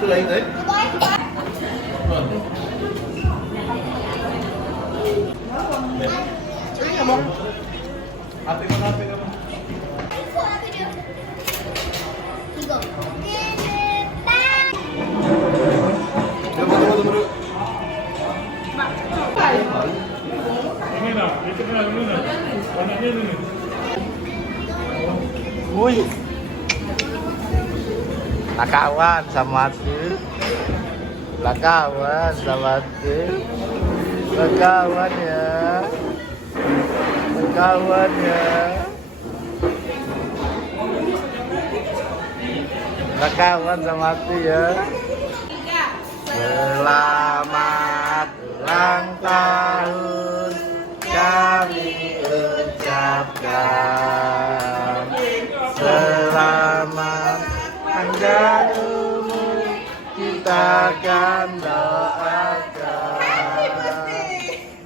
Selain đấy. Hati kamu. Tunggu. Wih, kawan sama tuh, kawan sama tuh, kawan ya, kawan ya, kawan sama tuh ya. Selamat ulang tahun kami ucapkan. Selamat panjang umur kita akan doakan.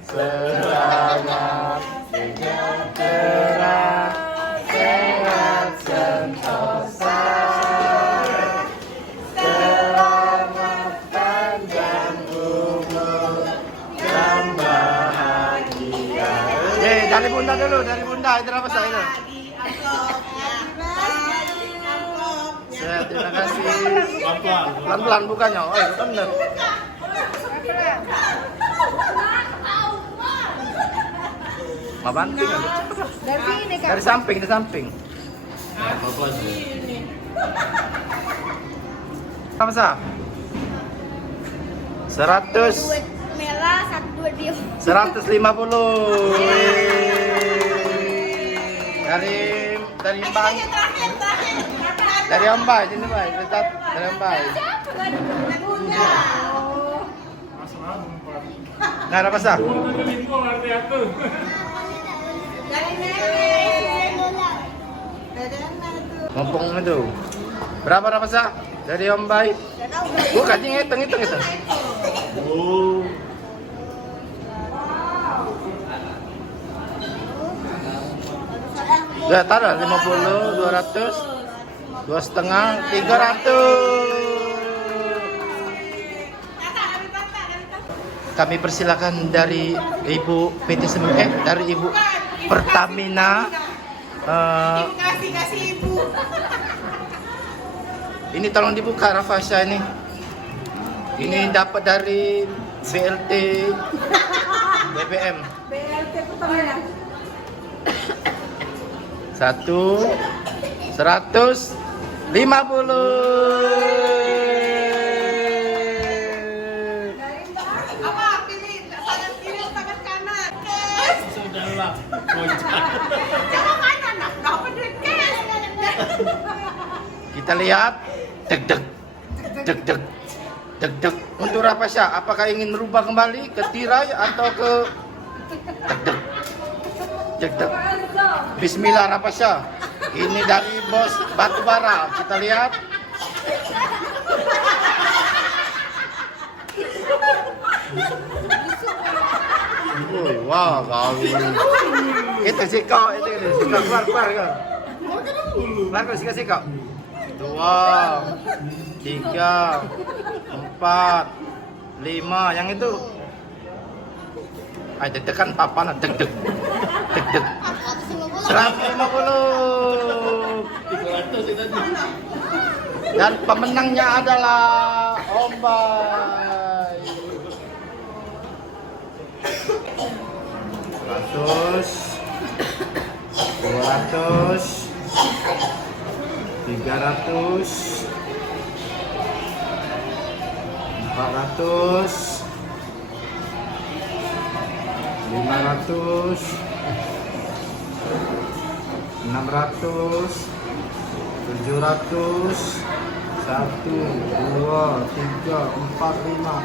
Selamat sejahtera, sehat sentosa. Selamat panjang umur dan bahagia. Dari bunda dulu, dari bunda itu apa saya? Terima kasih. Pelan-pelan bukanya. Oh, itu benar. Ma banting kan? Dari samping, dari samping. Apa sah? 100 merah, 1 2 biru. 150. Dari Bang. Dari Om Bay, sini Bay, dari Om Bay. Nggak ada pasar. Mumpung itu. Berapa pasar? Dari Om Bay. Bukan, hitung. Oh. Ya, taruh 50, 200, 2,5, 300. Kami persilakan dari Ibu PT dari Ibu Pertamina. Kasih Ibu. Ini tolong dibuka Rafasya ini. Ini dapat dari BLT BBM. BLT Pertamina. 150. Apa? Pilih tangan kiri atau tangan kanan? Sudahlah. Coba kanan, dapat duit cash. Kita lihat. Deg. Untuk Rafasya, apakah ingin merubah kembali ke tirai atau ke deg. Bismillah Rafasya. Ini dari bos batubara. Kita lihat. Wah, kali. Itu sih kau, keluar. Keluar sih kau. 2, 3, 4, 5. Yang itu. Ayo tekan papan, deg. 150. 300 itu tadi. Dan pemenangnya adalah Om Bay. 100, 200, 300, 400, 500, 600, 700, 1, 2, 3, 4, 5,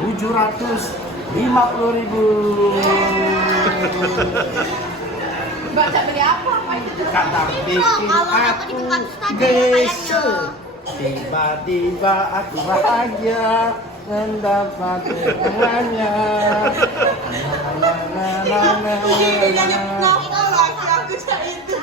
750.000. Baca beli apa? Kata bikin aku gesu. Tiba-tiba aku bahagia mendapat tangannya. Kenapa laki aku itu?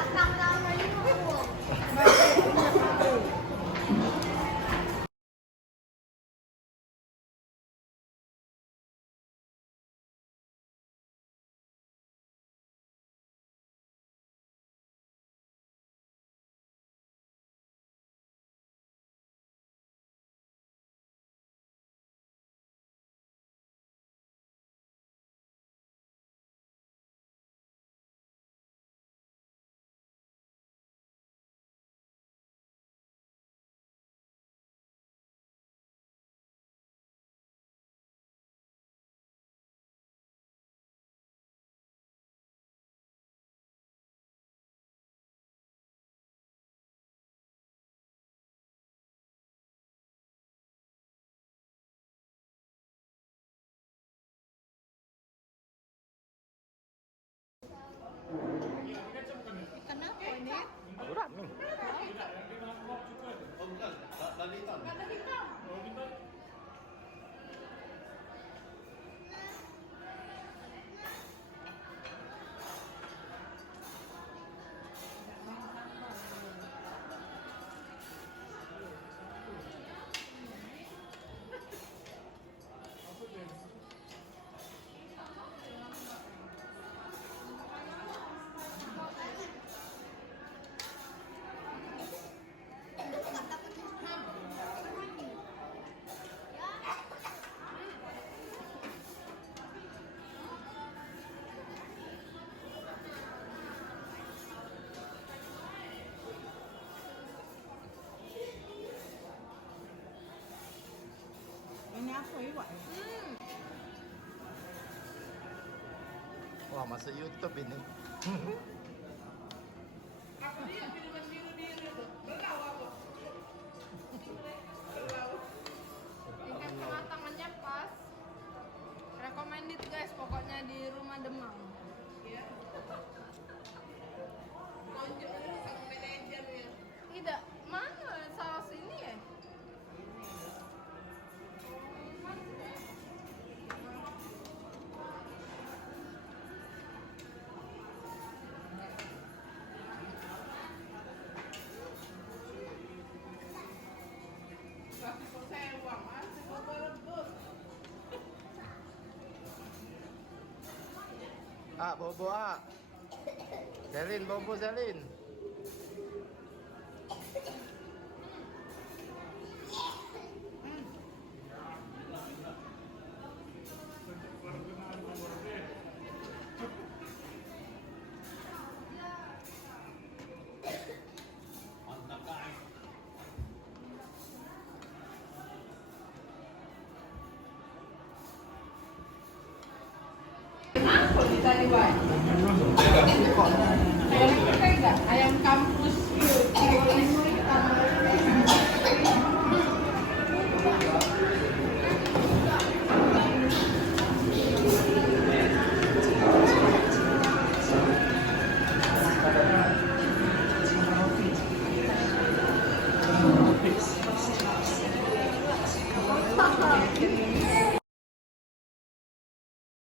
Wah, masuk YouTube ini. Aku dia minuman biru diri tuh. Belau aku. Tingkat kematangannya pas. Recommended guys, pokoknya di rumah Demang. Iya. Lonjong dulu sama manajernya. Tidak, mana saus ini ya? Kasih kok sewang, asik kok berebut. Ah, bobo ah. Selin, bobo Selin. Mantap guys. Apa di tadi, Bay? Ayam pakai enggak? Ayam kampus.